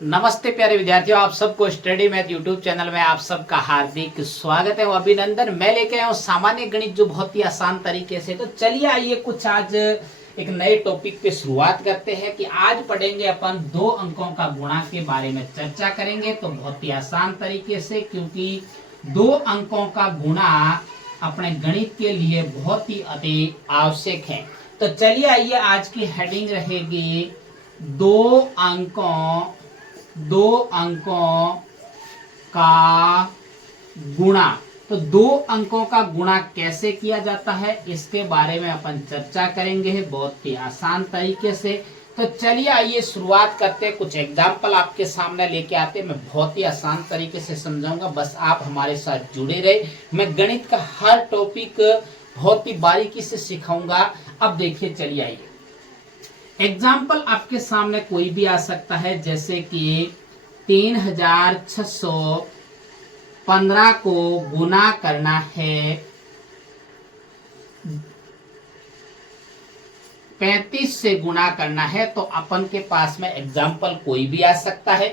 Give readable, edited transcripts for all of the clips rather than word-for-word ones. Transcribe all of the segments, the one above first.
नमस्ते प्यारे विद्यार्थियों, आप सबको स्टडी मैथ यूट्यूब चैनल में आप सबका हार्दिक स्वागत है और अभिनंदन। मैं लेके आया हूँ सामान्य गणित जो बहुत ही आसान तरीके से। तो चलिए आइए कुछ आज एक नए टॉपिक पे शुरुआत करते हैं कि आज पढ़ेंगे अपन 2 अंकों का गुणा के बारे में चर्चा करेंगे। तो बहुत ही आसान तरीके से, क्योंकि 2 अंकों का गुणा अपने गणित के लिए बहुत ही अति आवश्यक है। तो चलिए आइए, आज की हेडिंग रहेगी 2 अंकों का गुणा। तो 2 अंकों का गुणा कैसे किया जाता है इसके बारे में अपन चर्चा करेंगे बहुत ही आसान तरीके से। तो चलिए आइए शुरुआत करते हैं। कुछ एग्जाम्पल आपके सामने लेके आते हैं। मैं बहुत ही आसान तरीके से समझाऊंगा, बस आप हमारे साथ जुड़े रहे। मैं गणित का हर टॉपिक बहुत ही बारीकी से सिखाऊंगा। अब देखिए, चलिए आइए, एग्जाम्पल आपके सामने कोई भी आ सकता है, जैसे कि 3615 को गुना करना है 35 से गुना करना है। तो अपन के पास में एग्जाम्पल कोई भी आ सकता है,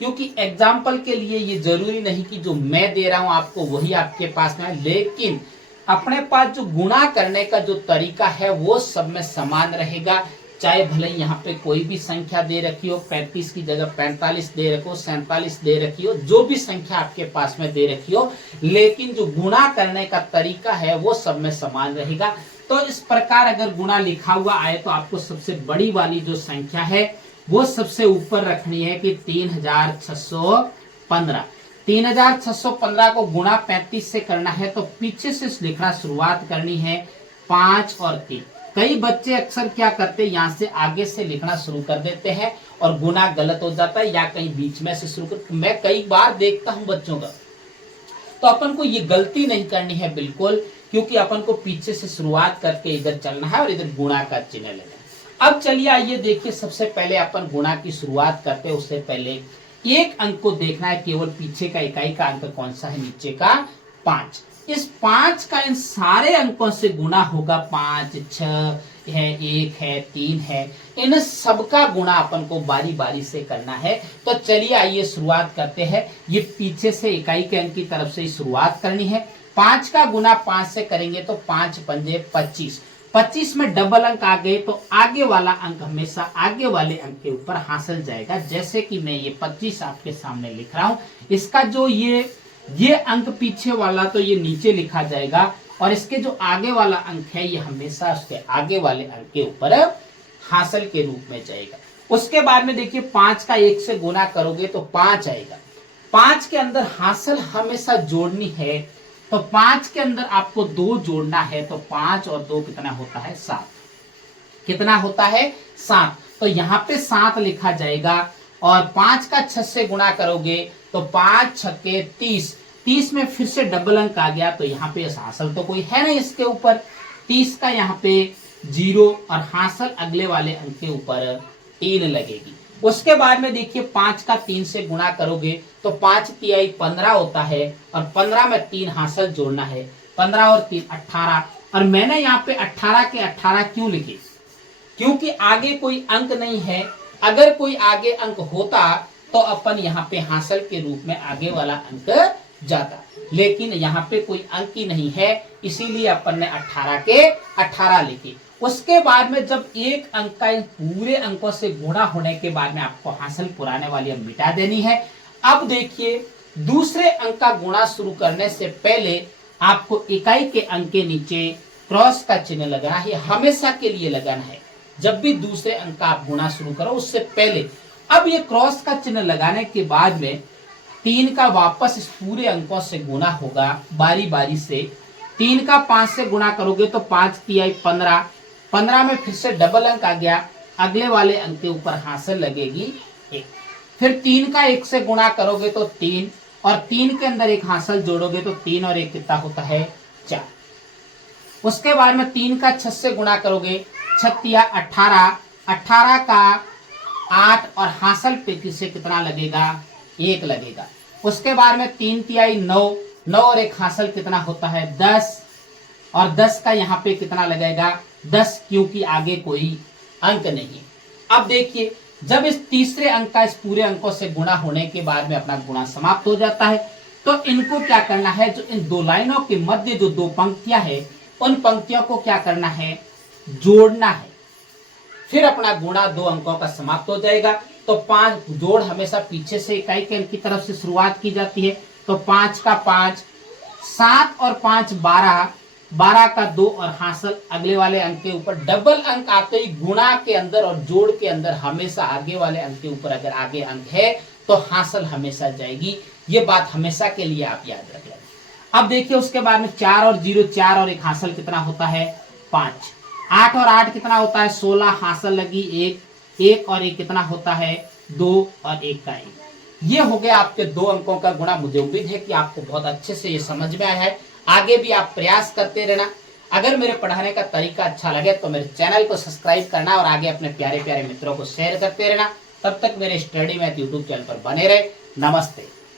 क्योंकि एग्जाम्पल के लिए ये जरूरी नहीं कि जो मैं दे रहा हूं आपको वही आपके पास में है, लेकिन अपने पास जो गुणा करने का जो तरीका है वो सब में समान रहेगा। चाहे भले यहाँ पे कोई भी संख्या दे रखी हो, 35 की जगह 45 दे रखी हो, 47 दे रखी हो, जो भी संख्या आपके पास में दे रखी हो, लेकिन जो गुणा करने का तरीका है वो सब में समान रहेगा। तो इस प्रकार अगर गुणा लिखा हुआ आए तो आपको सबसे बड़ी वाली जो संख्या है वो सबसे ऊपर रखनी है कि 3615। 3615 को गुणा 35 से करना है तो पीछे से लिखना शुरुआत करनी है 5 और 3। कई बच्चे अक्सर क्या करते हैं, यहाँ से आगे से लिखना शुरू कर देते हैं और गुना गलत हो जाता है, या कहीं बीच में से शुरू कर। मैं कई बार देखता हूं बच्चों का, तो अपन को ये गलती नहीं करनी है बिल्कुल, क्योंकि अपन को पीछे से शुरुआत करके इधर चलना है और इधर गुणा का चिन्ह लेना है। अब चलिए आइए देखिए, सबसे पहले अपन गुणा की शुरुआत करते हैं। उससे पहले एक अंक को देखना है, केवल पीछे का इकाई का अंक कौन सा है, नीचे का 5। इस 5 का इन सारे अंकों से गुणा होगा। 5, 6 है, 1 है, 3 है, इन सबका गुणा अपन को बारी बारी से करना है। तो चलिए आइए शुरुआत करते हैं। ये पीछे से इकाई के अंक की तरफ से शुरुआत करनी है। 5 का गुणा 5 से करेंगे तो 5 पंजे 25। 25 में डबल अंक आ गए तो आगे वाला अंक हमेशा आगे वाले अंक के ऊपर हासिल जाएगा। जैसे कि मैं ये 25 आपके सामने लिख रहा हूं, इसका जो ये अंक पीछे वाला तो ये नीचे लिखा जाएगा, और इसके जो आगे वाला अंक है ये हमेशा उसके आगे वाले अंक के ऊपर हासिल के रूप में जाएगा। उसके बाद में देखिए, 5 का 1 से गुना करोगे तो 5 आएगा। 5 के अंदर हासिल हमेशा जोड़नी है, तो 5 के अंदर आपको 2 जोड़ना है। तो 5 और 2 कितना होता है, 7। कितना होता है, 7। तो यहाँ पे 7 लिखा जाएगा। और 5 का 6 से गुणा करोगे तो 5 छक्के 30। 30 में फिर से डबल अंक आ गया, तो यहाँ पे हासिल तो कोई है नहीं इसके ऊपर। 30 का यहाँ पे 0 और हासिल अगले वाले अंक के ऊपर 3 लगेगी। उसके बाद में देखिए, 5 का 3 से गुणा करोगे तो 5 तिहाई 15 होता है, और 15 में 3 हासिल जोड़ना है। 15 और 3 18। और मैंने यहाँ पे 18 के 18 क्यों लिखे, क्योंकि आगे कोई अंक नहीं है। अगर कोई आगे अंक होता तो अपन यहाँ पे हासिल के रूप में आगे वाला अंक जाता, लेकिन यहाँ पे कोई अंक ही नहीं है, इसीलिए अपन ने 18 के 18 लिखे। उसके बाद में जब एक अंक का इन पूरे अंकों से गुणा होने के बाद में आपको हासिल पुराने वाली मिटा देनी है। अब देखिए, दूसरे अंक का गुणा शुरू करने से पहले आपको इकाई के अंक के नीचे क्रॉस का चिन्ह लगाना है, हमेशा के लिए लगाना है। जब भी दूसरे अंक का आप गुणा शुरू करो उससे पहले। अब ये क्रॉस का चिन्ह लगाने के बाद में 3 का वापस इस पूरे अंकों से गुणा होगा बारी बारी से। 3 का 5 से गुणा करोगे तो 5 तिहाई 15। 15 में फिर से डबल अंक आ गया, अगले वाले अंक के ऊपर हासिल लगेगी 1। फिर 3 का 1 से गुणा करोगे तो 3, और 3 के अंदर एक हासिल जोड़ोगे तो 3 और 1 कितना होता है, 4। उसके बाद में 3 का 6 से गुणा करोगे, 6 तिया 18। 18 का 8 और हासिल पे से कितना लगेगा, 1 लगेगा। उसके बाद में 3 तिहाई 9। 9 और 1 हासिल कितना होता है, 10। और 10 का यहाँ पे कितना लगेगा, 10, क्योंकि आगे कोई अंक नहीं। अब देखिए, जब इस तीसरे अंक का इस पूरे अंकों से गुणा होने के बाद में अपना गुणा समाप्त हो जाता है, तो इनको क्या करना है, जो इन दो लाइनों के मध्य जो दो पंक्तियां है, उन पंक्तियों को क्या करना है, जोड़ना है। फिर अपना गुणा दो अंकों का समाप्त हो जाएगा। तो 5 जोड़ हमेशा पीछे से इकाई के अंक की तरफ से शुरुआत की जाती है। तो 5 का 5, 7 और 5 12, 12 का 2 और हासिल अगले वाले अंक के ऊपर। डबल अंक आते ही गुणा के अंदर और जोड़ के अंदर हमेशा आगे वाले अंक के ऊपर अगर आगे अंक है तो हासिल हमेशा जाएगी। ये बात हमेशा के लिए आप याद रख लें। अब देखिए उसके बाद में 4 और 0, 4 और 1 हासिल कितना होता है, 5। 8 और 8 कितना होता है, 16, हासिल लगी 1, 1 और 1 कितना होता है, 2 और 1 का 1। ये हो गया आपके दो अंकों का गुणा। मुझे उम्मीद है कि आपको बहुत अच्छे से ये समझ में आया है। आगे भी आप प्रयास करते रहना। अगर मेरे पढ़ाने का तरीका अच्छा लगे तो मेरे चैनल को सब्सक्राइब करना और आगे अपने प्यारे प्यारे मित्रों को शेयर करते रहना। तब तक मेरे स्टडी मैथ यूट्यूब चैनल पर बने रहे। नमस्ते।